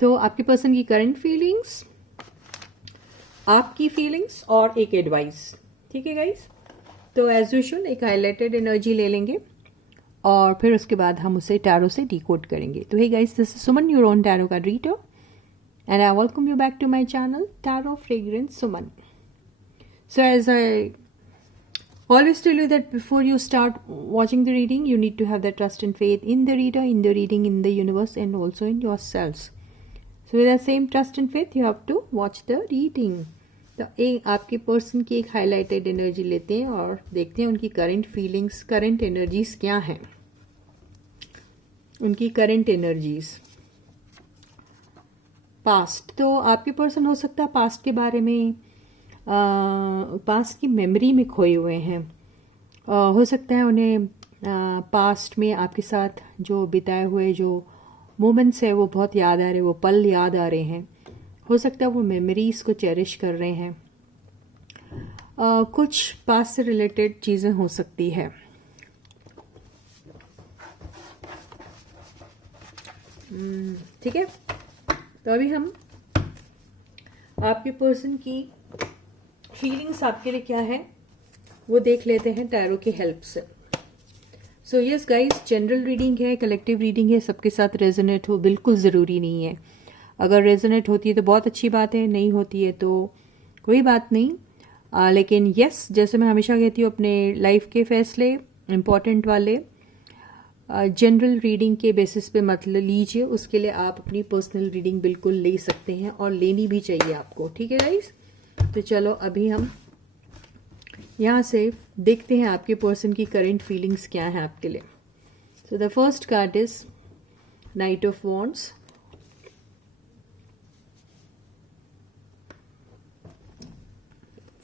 तो आपके पर्सन की करंट फीलिंग्स, आपकी फीलिंग्स और एक एडवाइस। ठीक है गाइस, तो एज यूजुअल एक हाईलाइटेड एनर्जी ले लेंगे और फिर उसके बाद हम उसे टैरो से डिकोड करेंगे। तो hey guys, this is Suman, your own tarot card reader, and I welcome you back to my channel Tarot Fragrance Suman. So as I always tell you that before you start watching the reading, you need to have that trust and faith in the reader, in the reading, in the universe, and also in yourselves. So with that same trust and faith, you have to watch the reading. तो एक आपके person की एक highlighted energy लेते हैं और देखते हैं उनकी करंट फीलिंग्स, करंट एनर्जीज क्या हैं। उनकी करंट एनर्जीज पास्ट, तो आपके पर्सन हो सकता है पास्ट के बारे में, पास्ट की मेमोरी में खोए हुए हैं। हो सकता है उन्हें पास्ट में आपके साथ जो बिताए हुए जो मोमेंट्स है वो बहुत याद आ रहे, वो पल याद आ रहे हैं। हो सकता है वो मेमोरीज को चेरिश कर रहे हैं। कुछ पास्ट से रिलेटेड चीज़ें हो सकती है। ठीक है, तो अभी हम आपके पर्सन की फीलिंग्स आपके लिए क्या है वो देख लेते हैं टैरो की हेल्प से। So yes guys, general reading है, कलेक्टिव रीडिंग है, सबके साथ रेजोनेट हो बिल्कुल ज़रूरी नहीं है। अगर रेजोनेट होती है तो बहुत अच्छी बात है, नहीं होती है तो कोई बात नहीं। लेकिन यस, जैसे मैं हमेशा कहती हूँ, अपने लाइफ के फैसले इम्पॉर्टेंट वाले जनरल रीडिंग के बेसिस पे मत लीजिए। उसके लिए आप अपनी पर्सनल रीडिंग बिल्कुल ले सकते हैं और लेनी भी चाहिए आपको। ठीक है गाइस, तो चलो अभी हम यहाँ से देखते हैं आपके पर्सन की करंट फीलिंग्स क्या है आपके लिए। So the first card is night of wands,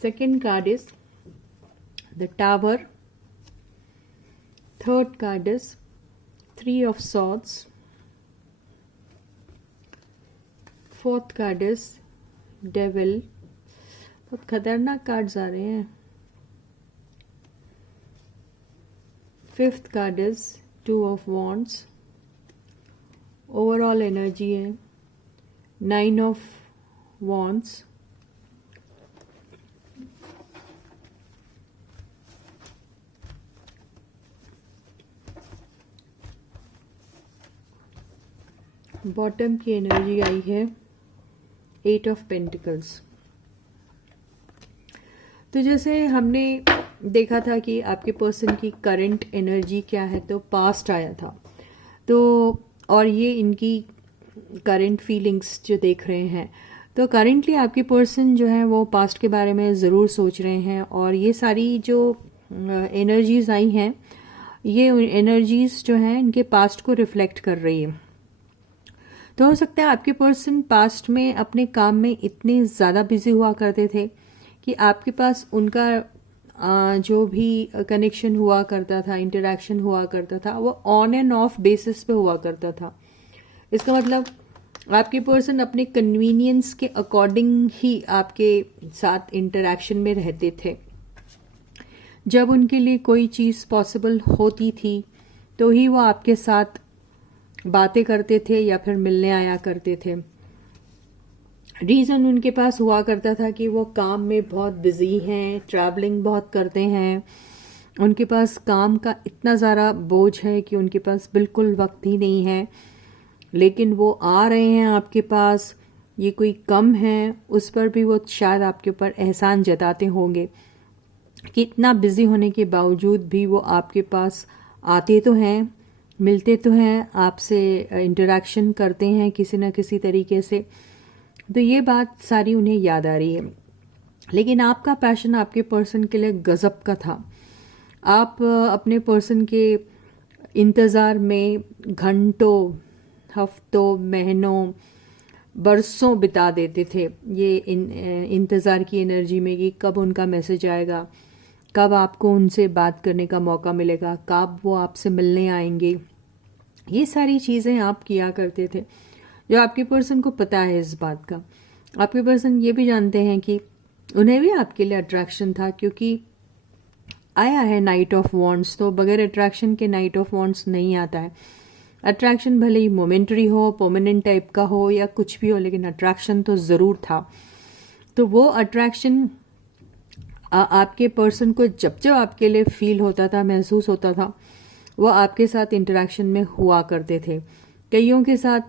second card is the Tower, third card is Three of Swords, fourth card is Devil। बहुत खतरनाक कार्ड्स आ रहे हैं। Fifth card is Two of Wands, overall energy है Nine of Wands, bottom की energy आई है Eight of Pentacles। तो जैसे हमने देखा था कि आपके पर्सन की करंट एनर्जी क्या है, तो पास्ट आया था, तो और ये इनकी करंट फीलिंग्स जो देख रहे हैं, तो करेंटली आपके पर्सन जो है वो पास्ट के बारे में ज़रूर सोच रहे हैं। और ये सारी जो एनर्जीज आई हैं, ये एनर्जीज जो हैं इनके पास्ट को रिफ्लेक्ट कर रही है। तो हो सकता है आपके पर्सन पास्ट में अपने काम में इतने ज़्यादा बिजी हुआ करते थे कि आपके पास उनका जो भी कनेक्शन हुआ करता था, इंटरेक्शन हुआ करता था, वो ऑन एंड ऑफ बेसिस पे हुआ करता था। इसका मतलब आपके पर्सन अपने कन्वीनियंस के अकॉर्डिंग ही आपके साथ इंटरेक्शन में रहते थे। जब उनके लिए कोई चीज़ पॉसिबल होती थी तो ही वो आपके साथ बातें करते थे या फिर मिलने आया करते थे। रीज़न उनके पास हुआ करता था कि वो काम में बहुत बिजी हैं, ट्रैवलिंग बहुत करते हैं, उनके पास काम का इतना ज़्यादा बोझ है कि उनके पास बिल्कुल वक्त ही नहीं है। लेकिन वो आ रहे हैं आपके पास, ये कोई कम है उस पर भी वो शायद आपके ऊपर एहसान जताते होंगे कि इतना बिजी होने के बावजूद भी वो आपके पास आते तो हैं, मिलते तो हैं, आपसे इंटरेक्शन करते हैं किसी न किसी तरीके से। तो ये बात सारी उन्हें याद आ रही है। लेकिन आपका पैशन आपके पर्सन के लिए गज़ब का था। आप अपने पर्सन के इंतज़ार में घंटों, हफ्तों, महीनों, बरसों बिता देते थे ये इंतज़ार की एनर्जी में कि कब उनका मैसेज आएगा, कब आपको उनसे बात करने का मौका मिलेगा, कब वो आपसे मिलने आएंगे। ये सारी चीज़ें आप किया करते थे, जो आपके पर्सन को पता है इस बात का। आपके पर्सन ये भी जानते हैं कि उन्हें भी आपके लिए अट्रैक्शन था, क्योंकि आया है नाइट ऑफ वॉन्ड्स, तो बगैर अट्रैक्शन के नाइट ऑफ वॉन्ड्स नहीं आता है। अट्रैक्शन भले ही मोमेंटरी हो, परमानेंट टाइप का हो या कुछ भी हो, लेकिन अट्रैक्शन तो ज़रूर था। तो वो अट्रैक्शन आपके पर्सन को जब जब आपके लिए फील होता था, महसूस होता था, वो आपके साथ इंटरेक्शन में हुआ करते थे। कईयों के साथ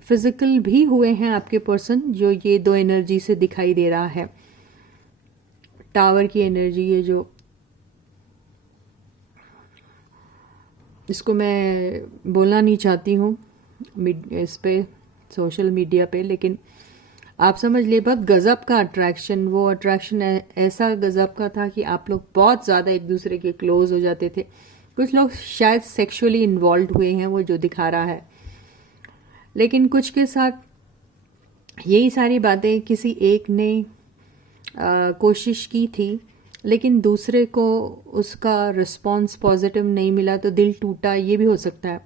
फिजिकल भी हुए हैं आपके पर्सन, जो ये दो एनर्जी से दिखाई दे रहा है। टावर की एनर्जी, ये जो इसको मैं बोलना नहीं चाहती हूँ इस पे सोशल मीडिया पे, लेकिन आप समझ लिए, बहुत गजब का अट्रैक्शन। वो अट्रैक्शन ऐसा गजब का था कि आप लोग बहुत ज़्यादा एक दूसरे के क्लोज हो जाते थे। कुछ लोग शायद सेक्सुअली इन्वॉल्व हुए हैं, वो जो दिखा रहा है, लेकिन कुछ के साथ यही सारी बातें किसी एक ने कोशिश की थी, लेकिन दूसरे को उसका रिस्पॉन्स पॉजिटिव नहीं मिला तो दिल टूटा, ये भी हो सकता है।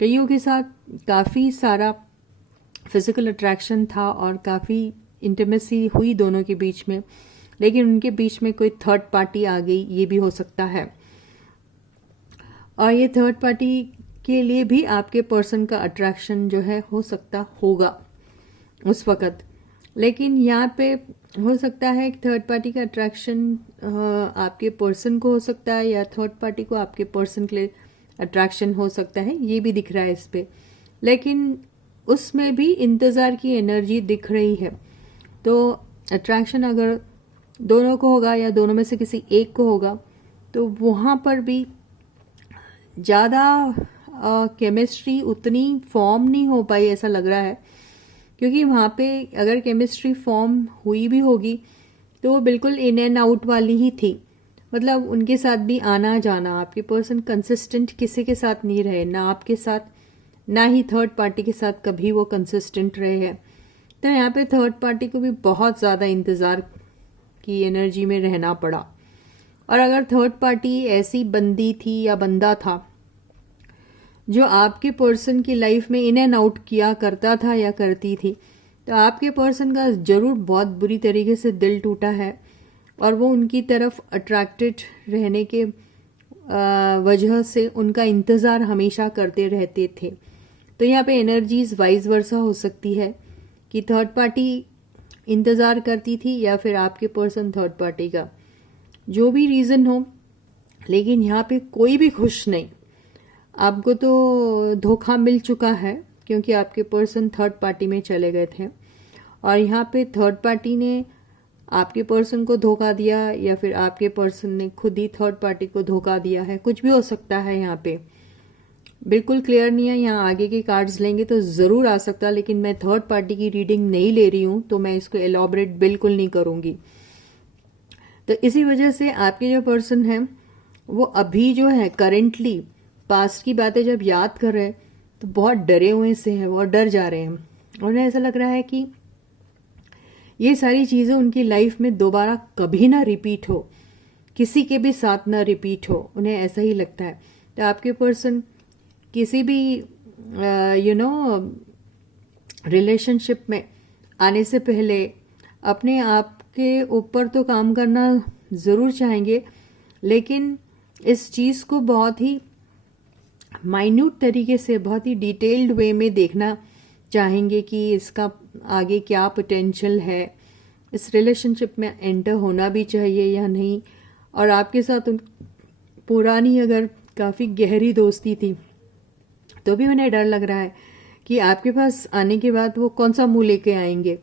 कईयों के साथ काफ़ी सारा फिजिकल अट्रैक्शन था और काफ़ी इंटीमेसी हुई दोनों के बीच में, लेकिन उनके बीच में कोई थर्ड पार्टी आ गई, ये भी हो सकता है। और ये थर्ड पार्टी के लिए भी आपके पर्सन का अट्रैक्शन जो है हो सकता होगा उस वक़्त, लेकिन यहाँ पे हो सकता है कि थर्ड पार्टी का अट्रैक्शन आपके पर्सन को हो सकता है, या थर्ड पार्टी को आपके पर्सन के लिए अट्रैक्शन हो सकता है, ये भी दिख रहा है इस पे। लेकिन उसमें भी इंतज़ार की एनर्जी दिख रही है। तो अट्रैक्शन अगर दोनों को होगा या दोनों में से किसी एक को होगा, तो वहाँ पर भी ज़्यादा केमिस्ट्री उतनी फॉर्म नहीं हो पाई, ऐसा लग रहा है। क्योंकि वहाँ पे अगर केमिस्ट्री फॉर्म हुई भी होगी तो वो बिल्कुल इन एंड आउट वाली ही थी। मतलब उनके साथ भी आना जाना, आपके पर्सन कंसिस्टेंट किसी के साथ नहीं रहे, ना आपके साथ ना ही थर्ड पार्टी के साथ कभी वो कंसिस्टेंट रहे हैं। तो यहाँ पे थर्ड पार्टी को भी बहुत ज़्यादा इंतज़ार की एनर्जी में रहना पड़ा। और अगर थर्ड पार्टी ऐसी बंदी थी या बंदा था जो आपके पर्सन की लाइफ में इन एंड आउट किया करता था या करती थी, तो आपके पर्सन का ज़रूर बहुत बुरी तरीके से दिल टूटा है और वो उनकी तरफ अट्रैक्टेड रहने के वजह से उनका इंतज़ार हमेशा करते रहते थे। तो यहाँ पे एनर्जीज वाइज वर्सा हो सकती है कि थर्ड पार्टी इंतज़ार करती थी या फिर आपके पर्सन थर्ड पार्टी का, जो भी रीज़न हो, लेकिन यहाँ पे कोई भी खुश नहीं। आपको तो धोखा मिल चुका है क्योंकि आपके पर्सन थर्ड पार्टी में चले गए थे, और यहाँ पे थर्ड पार्टी ने आपके पर्सन को धोखा दिया या फिर आपके पर्सन ने खुद ही थर्ड पार्टी को धोखा दिया है, कुछ भी हो सकता है। यहाँ पे बिल्कुल क्लियर नहीं है, यहाँ आगे के कार्ड्स लेंगे तो ज़रूर आ सकता, लेकिन मैं थर्ड पार्टी की रीडिंग नहीं ले रही हूँ तो मैं इसको एलॉबरेट बिल्कुल नहीं करूँगी। तो इसी वजह से आपके जो पर्सन हैं वो अभी जो है करेंटली पास्ट की बातें जब याद कर रहे हैं तो बहुत डरे हुए से हैं, वो डर जा रहे हैं। उन्हें ऐसा लग रहा है कि ये सारी चीज़ें उनकी लाइफ में दोबारा कभी ना रिपीट हो, किसी के भी साथ ना रिपीट हो, उन्हें ऐसा ही लगता है। तो आपके पर्सन किसी भी रिलेशनशिप में आने से पहले अपने आप के ऊपर तो काम करना ज़रूर चाहेंगे, लेकिन इस चीज़ को बहुत ही माइन्यूट तरीके से, बहुत ही डिटेल्ड वे में देखना चाहेंगे कि इसका आगे क्या पोटेंशियल है, इस रिलेशनशिप में एंटर होना भी चाहिए या नहीं। और आपके साथ पुरानी अगर काफ़ी गहरी दोस्ती थी तो भी उन्हें डर लग रहा है कि आपके पास आने के बाद वो कौन सा मुंह लेके आएंगे।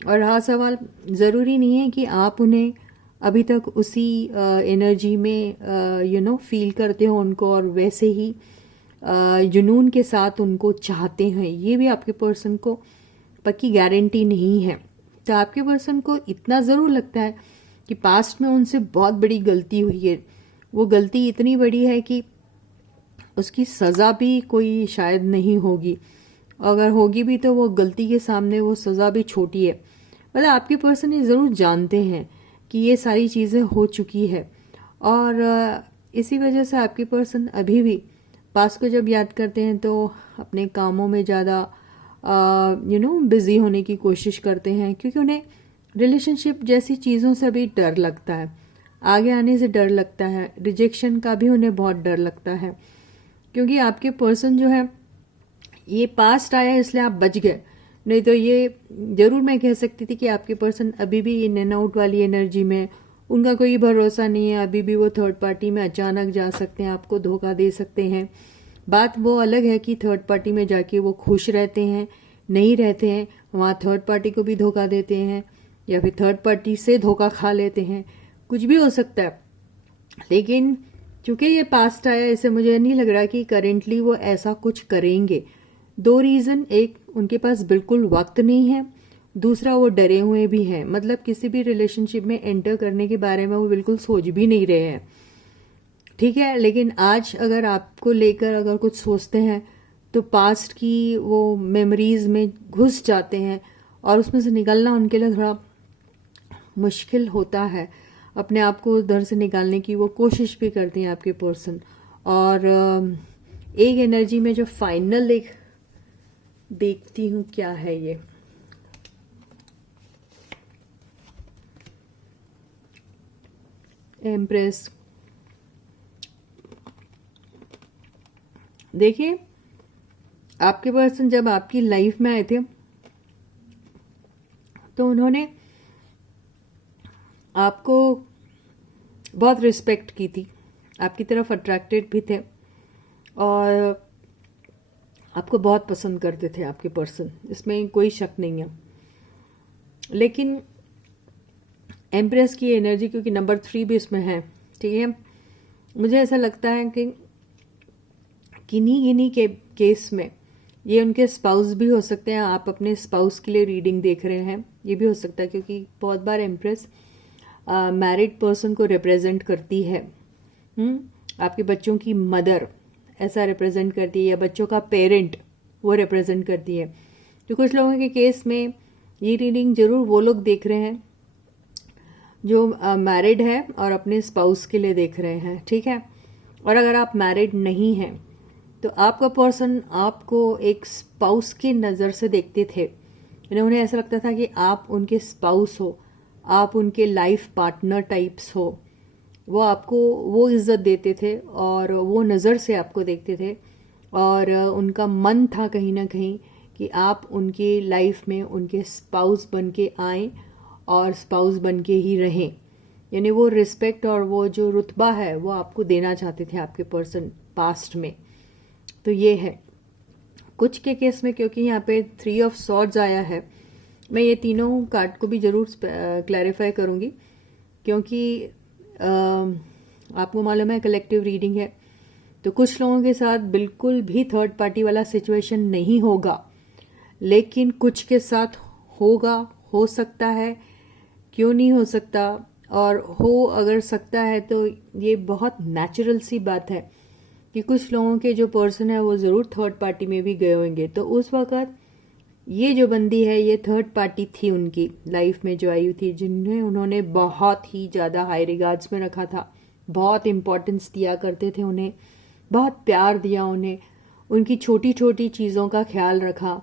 और हाँ, सवाल ज़रूरी नहीं है कि आप उन्हें अभी तक उसी एनर्जी में फील करते हो उनको और वैसे ही जुनून के साथ उनको चाहते हैं, ये भी आपके पर्सन को पक्की गारंटी नहीं है। तो आपके पर्सन को इतना ज़रूर लगता है कि पास्ट में उनसे बहुत बड़ी गलती हुई है, वो गलती इतनी बड़ी है कि उसकी सज़ा भी कोई शायद नहीं होगी, अगर होगी भी तो वो गलती के सामने वो सज़ा भी छोटी है। मतलब आपके पर्सन ये ज़रूर जानते हैं कि ये सारी चीज़ें हो चुकी है, और इसी वजह से आपके पर्सन अभी भी पास्ट को जब याद करते हैं तो अपने कामों में ज़्यादा बिज़ी होने की कोशिश करते हैं, क्योंकि उन्हें रिलेशनशिप जैसी चीज़ों से भी डर लगता है, आगे आने से डर लगता है, रिजेक्शन का भी उन्हें बहुत डर लगता है। क्योंकि आपके पर्सन जो है ये पास्ट आया इसलिए आप बच गए, नहीं तो ये जरूर मैं कह सकती थी कि आपके पर्सन अभी भी इन एंड आउट वाली एनर्जी में, उनका कोई भरोसा नहीं है, अभी भी वो थर्ड पार्टी में अचानक जा सकते हैं, आपको धोखा दे सकते हैं। बात वो अलग है कि थर्ड पार्टी में जाके वो खुश रहते हैं, नहीं रहते हैं, वहाँ थर्ड पार्टी को भी धोखा देते हैं या फिर थर्ड पार्टी से धोखा खा लेते हैं, कुछ भी हो सकता है। लेकिन चूंकि ये पास्ट आया, इससे मुझे नहीं लग रहा कि करेंटली वो ऐसा कुछ करेंगे। दो रीजन, एक उनके पास बिल्कुल वक्त नहीं है, दूसरा वो डरे हुए भी हैं, मतलब किसी भी रिलेशनशिप में एंटर करने के बारे में वो बिल्कुल सोच भी नहीं रहे हैं। ठीक है, लेकिन आज अगर आपको लेकर अगर कुछ सोचते हैं तो पास्ट की वो मेमोरीज में घुस जाते हैं और उसमें से निकलना उनके लिए थोड़ा मुश्किल होता है। अपने आप को उधर से निकालने की वो कोशिश भी करती हैं आपके पर्सन। और एक एनर्जी में जो फाइनल एक देखती हूँ क्या है ये, एम्प्रेस। देखिए, आपके पर्सन जब आपकी लाइफ में आए थे तो उन्होंने आपको बहुत रिस्पेक्ट की थी, आपकी तरफ अट्रैक्टेड भी थे और आपको बहुत पसंद करते थे आपके पर्सन, इसमें कोई शक नहीं है। लेकिन एम्प्रेस की एनर्जी, क्योंकि नंबर 3 भी इसमें है, ठीक है, मुझे ऐसा लगता है कि किन्हीं के केस में ये उनके स्पाउस भी हो सकते हैं। आप अपने स्पाउस के लिए रीडिंग देख रहे हैं, ये भी हो सकता है, क्योंकि बहुत बार एम्प्रेस मैरिड पर्सन को रिप्रेजेंट करती है। आपके बच्चों की मदर ऐसा रिप्रेजेंट करती है, या बच्चों का पेरेंट वो रिप्रेजेंट करती है। तो कुछ लोगों के केस में ये रीडिंग जरूर वो लोग देख रहे हैं जो मैरिड है और अपने स्पाउस के लिए देख रहे हैं, ठीक है। और अगर आप मैरिड नहीं हैं तो आपका पर्सन आपको एक स्पाउस की नज़र से देखते थे, उन्हें ऐसा लगता था कि आप उनके स्पाउस हो, आप उनके लाइफ पार्टनर टाइप्स हो। वो आपको वो इज्जत देते थे और वो नज़र से आपको देखते थे और उनका मन था कहीं ना कहीं कि आप उनकी लाइफ में उनके स्पाउस बन के आएँ और स्पाउस बन के ही रहें। यानी वो रिस्पेक्ट और वो जो रुतबा है वो आपको देना चाहते थे आपके पर्सन पास्ट में। तो ये है कुछ के केस में, क्योंकि यहाँ पे 3 ऑफ सॉर्ड्स आया है, मैं ये तीनों कार्ड को भी ज़रूर क्लैरिफाई करूँगी, क्योंकि आपको मालूम है कलेक्टिव रीडिंग है। तो कुछ लोगों के साथ बिल्कुल भी थर्ड पार्टी वाला सिचुएशन नहीं होगा, लेकिन कुछ के साथ होगा, हो सकता है, क्यों नहीं हो सकता, और हो अगर सकता है तो ये बहुत नेचुरल सी बात है कि कुछ लोगों के जो पर्सन है वो ज़रूर थर्ड पार्टी में भी गए होंगे। तो उस वक़्त ये जो बंदी है ये थर्ड पार्टी थी उनकी लाइफ में जो आई हुई थी, जिन्हें उन्होंने बहुत ही ज़्यादा हाई रिगार्ड्स में रखा था, बहुत इम्पोर्टेंस दिया करते थे उन्हें, बहुत प्यार दिया उन्हें, उनकी छोटी छोटी चीज़ों का ख्याल रखा,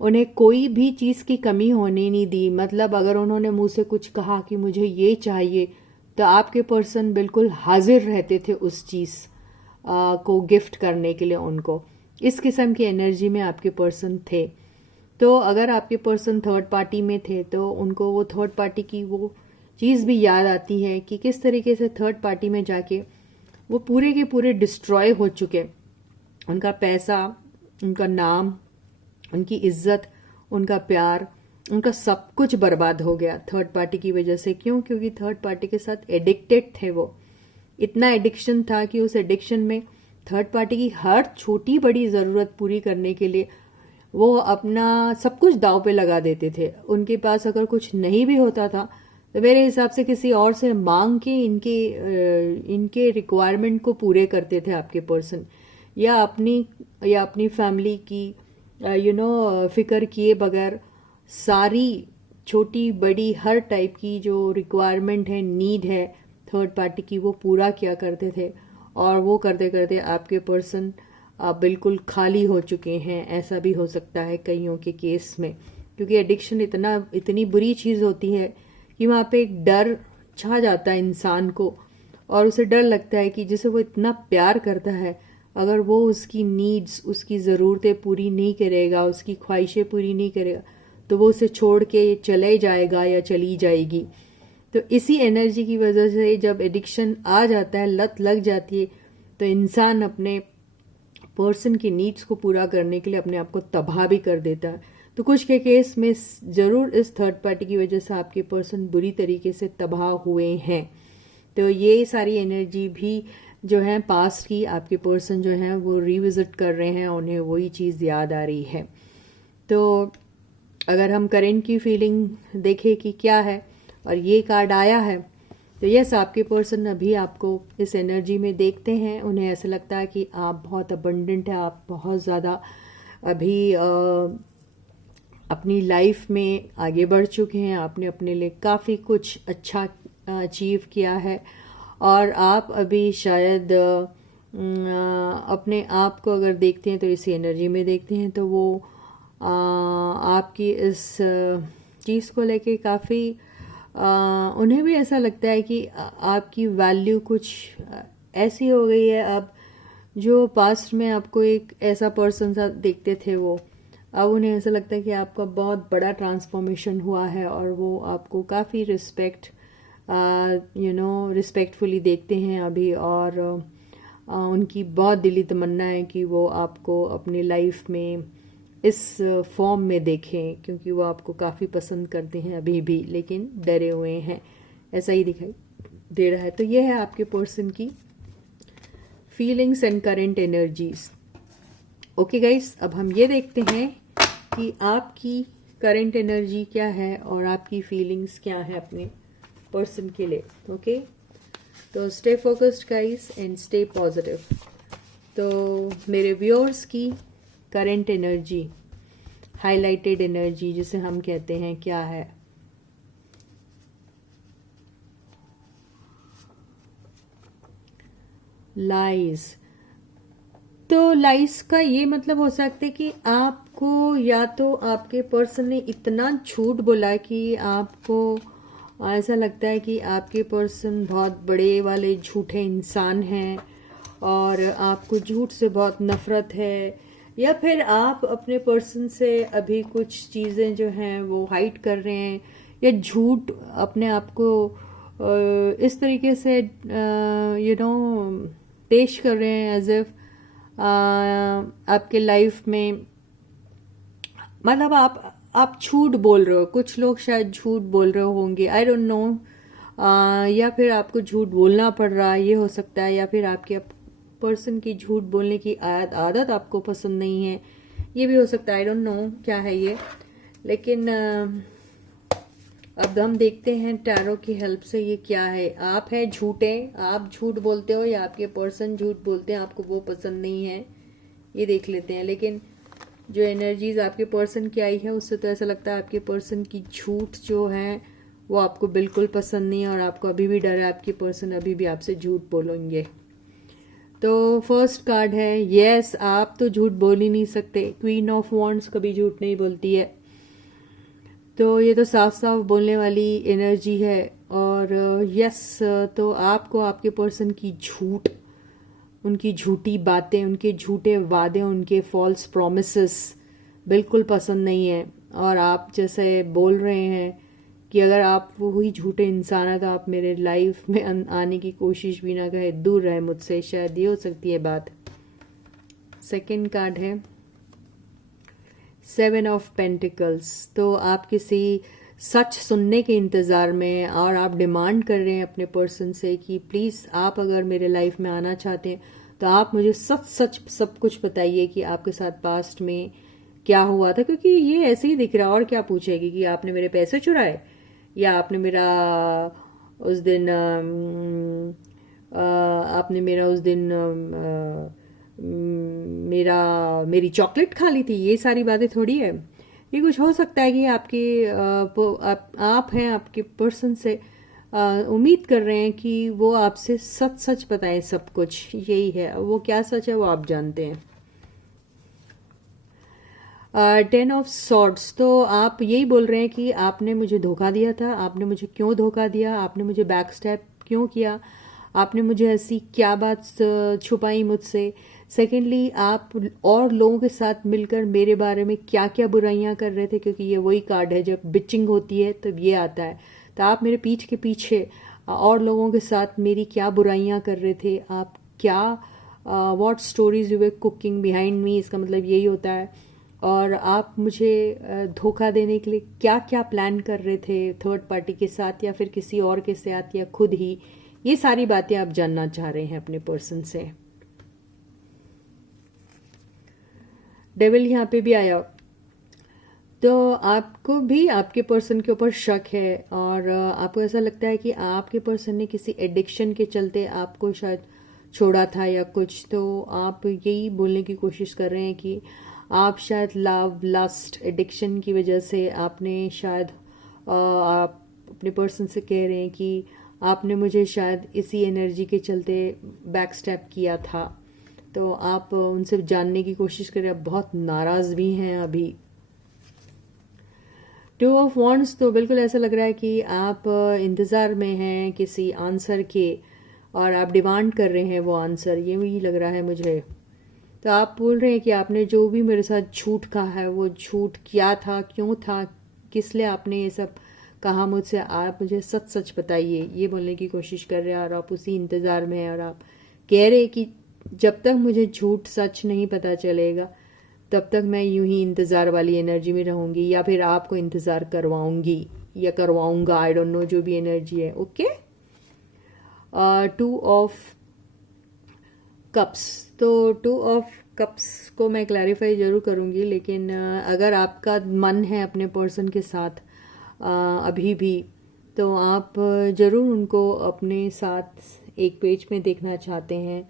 उन्हें कोई भी चीज़ की कमी होने नहीं दी। मतलब अगर उन्होंने मुझ से कुछ कहा कि मुझे ये चाहिए तो आपके पर्सन बिल्कुल हाजिर रहते थे उस चीज़ को गिफ्ट करने के लिए उनको। इस किस्म की एनर्जी में आपके पर्सन थे। तो अगर आपके पर्सन थर्ड पार्टी में थे तो उनको वो थर्ड पार्टी की वो चीज़ भी याद आती है कि किस तरीके से थर्ड पार्टी में जाके वो पूरे के पूरे डिस्ट्रॉय हो चुके, उनका पैसा, उनका नाम, उनकी इज्जत, उनका प्यार, उनका सब कुछ बर्बाद हो गया थर्ड पार्टी की वजह से। क्यों? क्योंकि थर्ड पार्टी के साथ एडिक्टेड थे वो, इतना एडिक्शन था कि उस एडिक्शन में थर्ड पार्टी की हर छोटी बड़ी ज़रूरत पूरी करने के लिए वो अपना सब कुछ दांव पे लगा देते थे। उनके पास अगर कुछ नहीं भी होता था तो मेरे हिसाब से किसी और से मांग के इनके रिक्वायरमेंट को पूरे करते थे आपके पर्सन, या अपनी फैमिली की फिक्र किए बगैर सारी छोटी बड़ी हर टाइप की जो रिक्वायरमेंट है, नीड है थर्ड पार्टी की, वो पूरा किया करते थे। और वो करते करते आपके पर्सन बिल्कुल खाली हो चुके हैं, ऐसा भी हो सकता है कईयों के केस में। क्योंकि एडिक्शन इतनी बुरी चीज़ होती है कि वहाँ पे एक डर छा जाता है इंसान को, और उसे डर लगता है कि जिसे वो इतना प्यार करता है अगर वो उसकी नीड्स, उसकी ज़रूरतें पूरी नहीं करेगा, उसकी ख्वाहिशें पूरी नहीं करेगा, तो वो उसे छोड़ के चले जाएगा या चली जाएगी। तो इसी एनर्जी की वजह से जब एडिक्शन आ जाता है, लत लग जाती है, तो इंसान अपने पर्सन की नीड्स को पूरा करने के लिए अपने आप को तबाह भी कर देता है। तो कुछ के केस में ज़रूर इस थर्ड पार्टी की वजह से आपके पर्सन बुरी तरीके से तबाह हुए हैं। तो ये सारी एनर्जी भी जो है पास्ट की, आपके पर्सन जो है वो रिविजिट कर रहे हैं, उन्हें वही चीज़ याद आ रही है। तो अगर हम करेंट की फीलिंग देखें कि क्या है, और ये कार्ड आया है, तो यस, आपके पर्सन अभी आपको इस एनर्जी में देखते हैं। उन्हें ऐसा लगता है कि आप बहुत अबंडेंट है, आप बहुत ज़्यादा अभी अपनी लाइफ में आगे बढ़ चुके हैं, आपने अपने लिए काफ़ी कुछ अच्छा अचीव किया है, और आप अभी शायद अपने आप को अगर देखते हैं तो इसी एनर्जी में देखते हैं, तो वो आपकी इस चीज़ को लेके काफ़ी उन्हें भी ऐसा लगता है कि आपकी वैल्यू कुछ ऐसी हो गई है अब, जो पास्ट में आपको एक ऐसा पर्सन सा देखते थे, वो अब उन्हें ऐसा लगता है कि आपका बहुत बड़ा ट्रांसफॉर्मेशन हुआ है, और वो आपको काफ़ी रिस्पेक्टफुली देखते हैं अभी, और उनकी बहुत दिली तमन्ना है कि वो आपको अपनी लाइफ में इस फॉर्म में देखें, क्योंकि वो आपको काफ़ी पसंद करते हैं अभी भी, लेकिन डरे हुए हैं, ऐसा ही दिखाई दे रहा है। तो ये है आपके पर्सन की feelings and current energies. Okay guys, अब हम ये देखते हैं कि आपकी करंट एनर्जी क्या है और आपकी फीलिंग्स क्या है अपने पर्सन के लिए। ओके, तो stay focused guys and stay positive. तो मेरे व्यूअर्स की करंट एनर्जी, हाईलाइटेड एनर्जी जिसे हम कहते हैं, क्या है? लाइज। तो लाइज का ये मतलब हो सकता है कि आपको या तो आपके पर्सन ने इतना झूठ बोला कि आपको ऐसा लगता है कि आपके पर्सन बहुत बड़े वाले झूठे इंसान हैं, और आपको झूठ से बहुत नफरत है, या फिर आप अपने पर्सन से अभी कुछ चीज़ें जो हैं वो हाइड कर रहे हैं, या झूठ अपने आप को इस तरीके से पेश कर रहे हैं एज इफ आपके लाइफ में, मतलब आप झूठ बोल रहे हो। कुछ लोग शायद झूठ बोल रहे होंगे, आई डोंट नो, या फिर आपको झूठ बोलना पड़ रहा है, ये हो सकता है, या फिर आपके पर्सन की झूठ बोलने की आदत आपको पसंद नहीं है, ये भी हो सकता है। आई डोंट नो क्या है ये, लेकिन अब हम देखते हैं टैरो की हेल्प से ये क्या है। आप है झूठे, आप झूठ बोलते हो, या आपके पर्सन झूठ बोलते हैं, आपको वो पसंद नहीं है, ये देख लेते हैं। लेकिन जो एनर्जीज आपके पर्सन की आई है, उससे तो ऐसा लगता है आपके पर्सन की झूठ जो है वो आपको बिल्कुल पसंद नहीं है, और आपको अभी भी डर है आपके पर्सन अभी भी आपसे झूठ बोलेंगे। तो फर्स्ट कार्ड है यस, आप तो झूठ बोल ही नहीं सकते। क्वीन ऑफ वॉन्ड्स कभी झूठ नहीं बोलती है, तो ये तो साफ साफ बोलने वाली एनर्जी है। और यस, तो आपको आपके पर्सन की झूठ, उनकी झूठी बातें, उनके झूठे वादे, उनके फॉल्स प्रॉमिसेस बिल्कुल पसंद नहीं है, और आप जैसे बोल रहे हैं कि अगर आप वही झूठे इंसान है तो आप मेरे लाइफ में आने की कोशिश भी ना करें, दूर रहे मुझसे, शायद ये हो सकती है बात। सेकंड कार्ड है 7 ऑफ पेंटिकल्स। तो आप किसी सच सुनने के इंतज़ार में, और आप डिमांड कर रहे हैं अपने पर्सन से कि प्लीज़ आप अगर मेरे लाइफ में आना चाहते हैं तो आप मुझे सच सच सब कुछ बताइए कि आपके साथ पास्ट में क्या हुआ था, क्योंकि ये ऐसे ही दिख रहा है। और क्या पूछेगी कि आपने मेरे पैसे चुराए, या आपने मेरा उस दिन मेरी चॉकलेट खा ली थी, ये सारी बातें थोड़ी है। ये कुछ हो सकता है कि आप हैं आपके पर्सन से उम्मीद कर रहे हैं कि वो आपसे सच सच बताएं सब कुछ, यही है। वो क्या सच है वो आप जानते हैं। 10 ऑफ सॉर्ड्स। तो आप यही बोल रहे हैं कि आपने मुझे धोखा दिया था, आपने मुझे क्यों धोखा दिया, आपने मुझे बैक स्टेप क्यों किया, आपने मुझे ऐसी क्या बात छुपाई मुझसे सेकेंडली आप और लोगों के साथ मिलकर मेरे बारे में क्या क्या बुराइयां कर रहे थे, क्योंकि ये वही कार्ड है जब बिचिंग होती है तब ये आता है। तो आप मेरे पीठ के पीछे और लोगों के साथ मेरी क्या बुराइयां कर रहे थे, आप क्या what stories you were cooking behind me, इसका मतलब यही होता है। और आप मुझे धोखा देने के लिए क्या क्या प्लान कर रहे थे, थर्ड पार्टी के साथ या फिर किसी और के साथ या खुद ही, ये सारी बातें आप जानना चाह रहे हैं अपने पर्सन से। डेविल यहाँ पे भी आया, तो आपको भी आपके पर्सन के ऊपर शक है और आपको ऐसा लगता है कि आपके पर्सन ने किसी एडिक्शन के चलते आपको शायद छोड़ा था या कुछ। तो आप यही बोलने की कोशिश कर रहे हैं कि आप शायद लव लस्ट एडिक्शन की वजह से आपने शायद आप अपने पर्सन से कह रहे हैं कि आपने मुझे शायद इसी एनर्जी के चलते बैक स्टेप किया था। तो आप उनसे जानने की कोशिश करें, आप बहुत नाराज भी हैं अभी। टू ऑफ वॉन्ड्स, तो बिल्कुल ऐसा लग रहा है कि आप इंतज़ार में हैं किसी आंसर के और आप डिमांड कर रहे हैं वो आंसर, ये भी लग रहा है मुझे। तो आप बोल रहे हैं कि आपने जो भी मेरे साथ झूठ कहा है वो झूठ क्या था, क्यों था, किस लिए आपने ये सब कहा मुझसे, आप मुझे सच सच बताइए, ये बोलने की कोशिश कर रहे हैं। और आप उसी इंतज़ार में हैं और आप कह रहे हैं कि जब तक मुझे झूठ सच नहीं पता चलेगा तब तक मैं यूं ही इंतज़ार वाली एनर्जी में रहूंगी या फिर आपको इंतज़ार करवाऊंगी या करवाऊंगा, आई डोंट नो, जो भी एनर्जी है। ओके, 2 ऑफ कप्स, तो 2 ऑफ कप्स को मैं क्लैरिफाई जरूर करूंगी, लेकिन अगर आपका मन है अपने पर्सन के साथ अभी भी, तो आप ज़रूर उनको अपने साथ एक पेज में देखना चाहते हैं।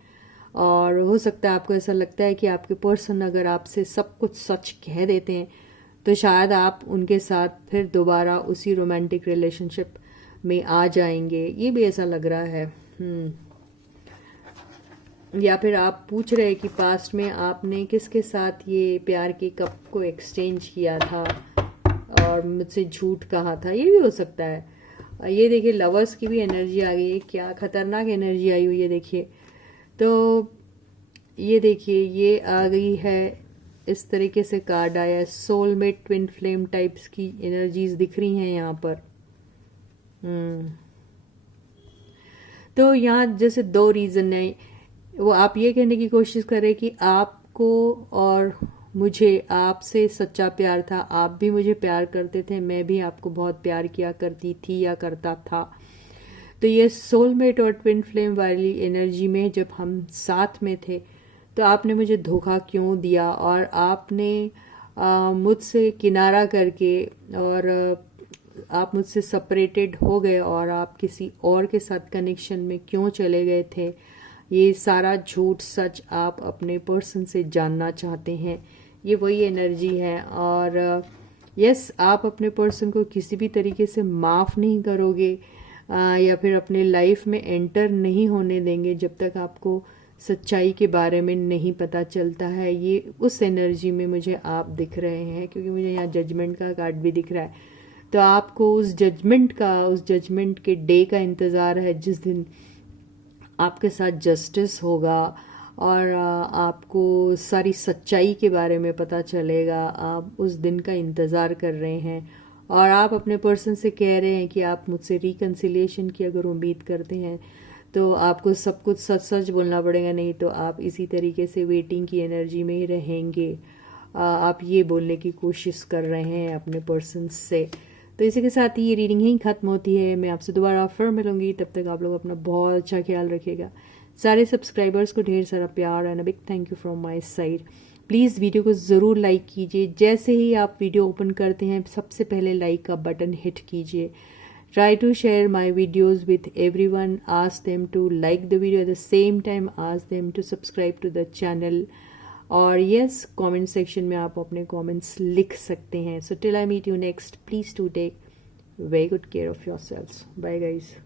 और हो सकता है आपको ऐसा लगता है कि आपके पर्सन अगर आपसे सब कुछ सच कह देते हैं तो शायद आप उनके साथ फिर दोबारा उसी रोमांटिक रिलेशनशिप में आ जाएंगे, ये भी ऐसा लग रहा है। या फिर आप पूछ रहे हैं कि पास्ट में आपने किसके साथ ये प्यार के कप को एक्सचेंज किया था और मुझसे झूठ कहा था, ये भी हो सकता है। ये देखिए लवर्स की भी एनर्जी आ गई है, क्या खतरनाक एनर्जी आई हुई है देखिए। तो ये देखिए ये आ गई है, इस तरीके से कार्ड आया है, सोलमेट ट्विन फ्लेम टाइप्स की एनर्जीज दिख रही हैं यहाँ पर। तो यहाँ जैसे 2 रीजन है, वो आप ये कहने की कोशिश करें कि आपको और मुझे आपसे सच्चा प्यार था, आप भी मुझे प्यार करते थे, मैं भी आपको बहुत प्यार किया करती थी या करता था। तो ये सोलमेट और ट्विन फ्लेम वाली एनर्जी में जब हम साथ में थे तो आपने मुझे धोखा क्यों दिया और आपने मुझसे किनारा करके और आप मुझसे सेपरेटेड हो गए और आप किसी और के साथ कनेक्शन में क्यों चले गए थे, ये सारा झूठ सच आप अपने पर्सन से जानना चाहते हैं। ये वही एनर्जी है और यस, आप अपने पर्सन को किसी भी तरीके से माफ़ नहीं करोगे या फिर अपने लाइफ में एंटर नहीं होने देंगे जब तक आपको सच्चाई के बारे में नहीं पता चलता है। ये उस एनर्जी में मुझे आप दिख रहे हैं, क्योंकि मुझे यहाँ जजमेंट का कार्ड भी दिख रहा है। तो आपको उस जजमेंट के डे का इंतज़ार है जिस दिन आपके साथ जस्टिस होगा और आपको सारी सच्चाई के बारे में पता चलेगा। आप उस दिन का इंतज़ार कर रहे हैं और आप अपने पर्सन से कह रहे हैं कि आप मुझसे रिकन्सिलिएशन की अगर उम्मीद करते हैं तो आपको सब कुछ सच सच बोलना पड़ेगा, नहीं तो आप इसी तरीके से वेटिंग की एनर्जी में ही रहेंगे। आप ये बोलने की कोशिश कर रहे हैं अपने पर्सन से। तो इसी के साथ ही ये रीडिंग ही खत्म होती है। मैं आपसे दोबारा फिर मिलूंगी, तब तक आप लोग अपना बहुत अच्छा ख्याल रखिएगा। सारे सब्सक्राइबर्स को ढेर सारा प्यार and a big thank you from my side. Please video को ज़रूर लाइक कीजिए, जैसे ही आप वीडियो ओपन करते हैं सबसे पहले लाइक का बटन हिट कीजिए। Try to share my videos with everyone. Ask them to like the video, at the same time ask them to subscribe to the channel. और yes, comment section में आप अपने comments लिख सकते हैं. So till I meet you next, please do take very good care of yourselves. Bye guys.